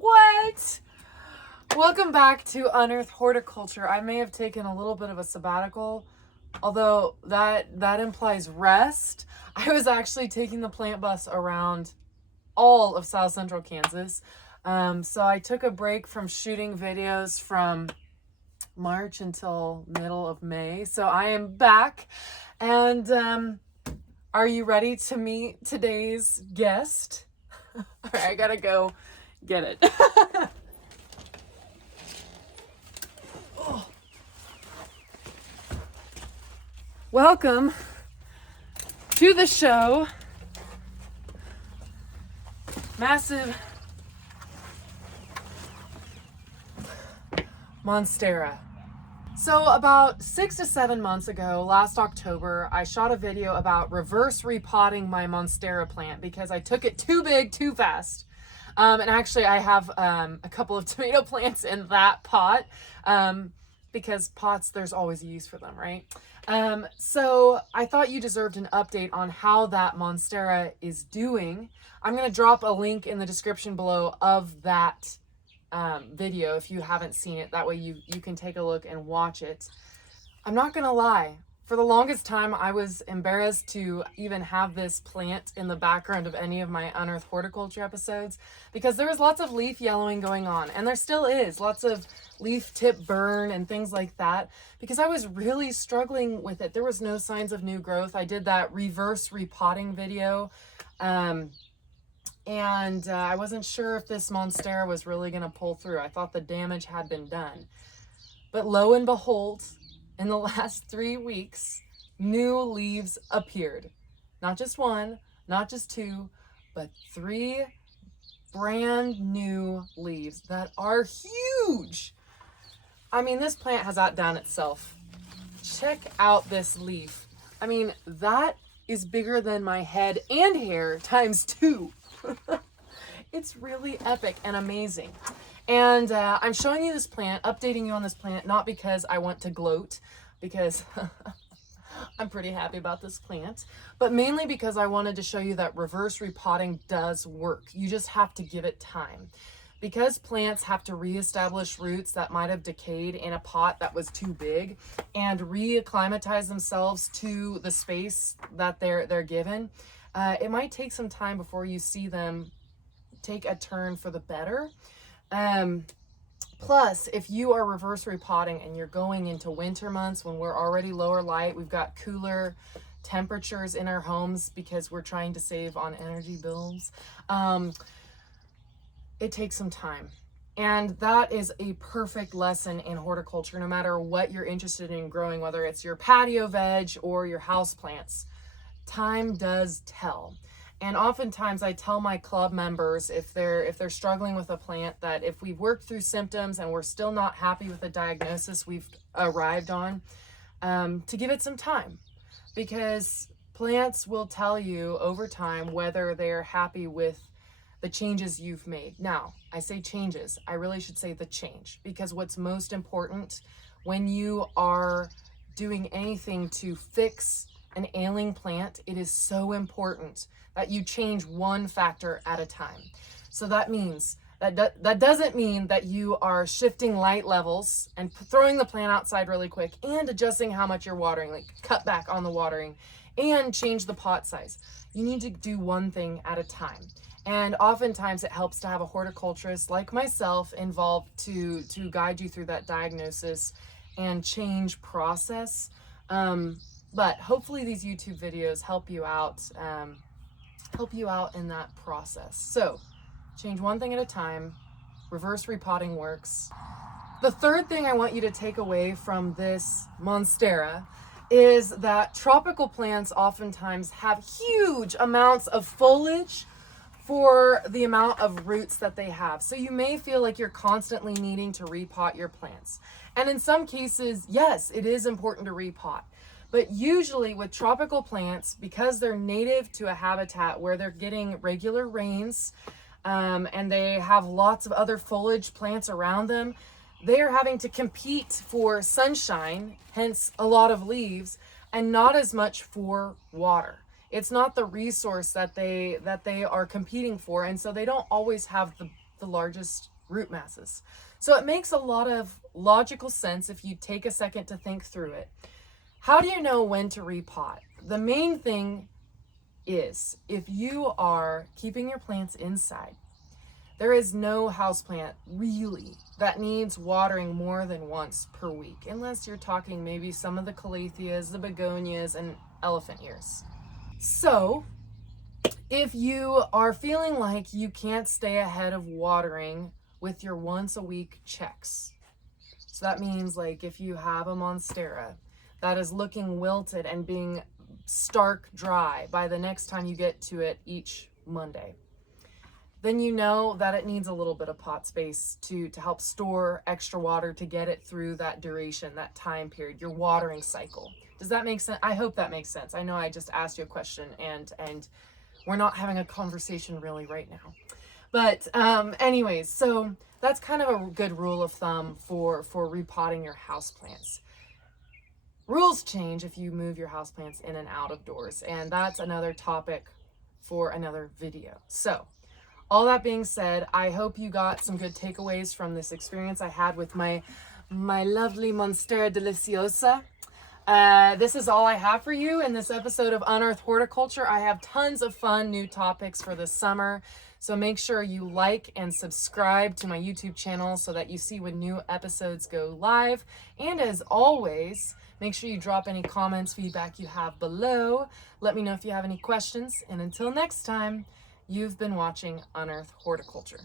What? Welcome back to Unearthed Horticulture. I may have taken a little bit of a sabbatical, although that implies rest. I was actually taking the plant bus around all of South Central Kansas. So I took a break from shooting videos from March until middle of May. So I am back. And are you ready to meet today's guest? All right, I gotta go get it. Oh. Welcome to the show. Massive Monstera. So about 6 to 7 months ago, last October, I shot a video about reverse repotting my Monstera plant because I took it too big too fast. And actually I have a couple of tomato plants in that pot because pots, there's always a use for them, right? So I thought you deserved an update on how that Monstera is doing. I'm going to drop a link in the description below of that video if you haven't seen it. That way you can take a look and watch it. I'm not gonna lie, for the longest time I was embarrassed to even have this plant in the background of any of my Unearthed Horticulture episodes because there was lots of leaf yellowing going on, and there still is lots of leaf tip burn and things like that because I was really struggling with it. There was no signs of new growth. I did that reverse repotting video and I wasn't sure if this Monstera was really going to pull through. I thought the damage had been done. But lo and behold, in the last 3 weeks, new leaves appeared. Not just one, not just two, but 3 brand new leaves that are huge. I mean, this plant has outdone itself. Check out this leaf. I mean, that is bigger than my head and hair times 2. It's really epic and amazing. And I'm showing you this plant, updating you on this plant, not because I want to gloat, because I'm pretty happy about this plant, but mainly because I wanted to show you that reverse repotting does work. You just have to give it time. Because plants have to reestablish roots that might have decayed in a pot that was too big and reacclimatize themselves to the space that they're given, it might take some time before you see them take a turn for the better. Plus, if you are reverse repotting and you're going into winter months when we're already lower light, we've got cooler temperatures in our homes because we're trying to save on energy bills, it takes some time. And that is a perfect lesson in horticulture, no matter what you're interested in growing, whether it's your patio veg or your house plants. Time does tell. And oftentimes I tell my club members, if they're struggling with a plant, that if we've worked through symptoms and we're still not happy with the diagnosis we've arrived on, to give it some time, because plants will tell you over time whether they're happy with the changes you've made. Now, I say changes, I really should say the change, because what's most important when you are doing anything to fix an ailing plant, it is so important that you change one factor at a time. So that means that doesn't mean that you are shifting light levels and throwing the plant outside really quick and adjusting how much you're watering, like cut back on the watering and change the pot size. You need to do one thing at a time. And oftentimes it helps to have a horticulturist like myself involved to guide you through that diagnosis and change process. But hopefully these YouTube videos help you out in that process. So change one thing at a time. Reverse repotting works. The third thing I want you to take away from this Monstera is that tropical plants oftentimes have huge amounts of foliage for the amount of roots that they have. So you may feel like you're constantly needing to repot your plants. And in some cases, yes, it is important to repot. But usually with tropical plants, because they're native to a habitat where they're getting regular rains, and they have lots of other foliage plants around them, they are having to compete for sunshine, hence a lot of leaves, and not as much for water. It's not the resource that they are competing for, and so they don't always have the largest root masses. So it makes a lot of logical sense if you take a second to think through it. How do you know when to repot? The main thing is if you are keeping your plants inside, there is no houseplant really that needs watering more than once per week, unless you're talking maybe some of the calatheas, the begonias, and elephant ears. So if you are feeling like you can't stay ahead of watering with your once a week checks, so that means like if you have a Monstera that is looking wilted and being stark dry by the next time you get to it each Monday, then you know that it needs a little bit of pot space to help store extra water to get it through that duration, that time period, your watering cycle. Does that make sense? I hope that makes sense. I know I just asked you a question and we're not having a conversation really right now. But anyways, so that's kind of a good rule of thumb for repotting your houseplants. Rules change if you move your houseplants in and out of doors, and that's another topic for another video. So all that being said, I hope you got some good takeaways from this experience I had with my lovely Monstera deliciosa. This is all I have for you in this episode of Unearthed Horticulture. I have tons of fun new topics for this summer, so make sure you like and subscribe to my YouTube channel so that you see when new episodes go live. And as always, make sure you drop any comments, feedback you have below. Let me know if you have any questions. And until next time, you've been watching Unearthed Horticulture.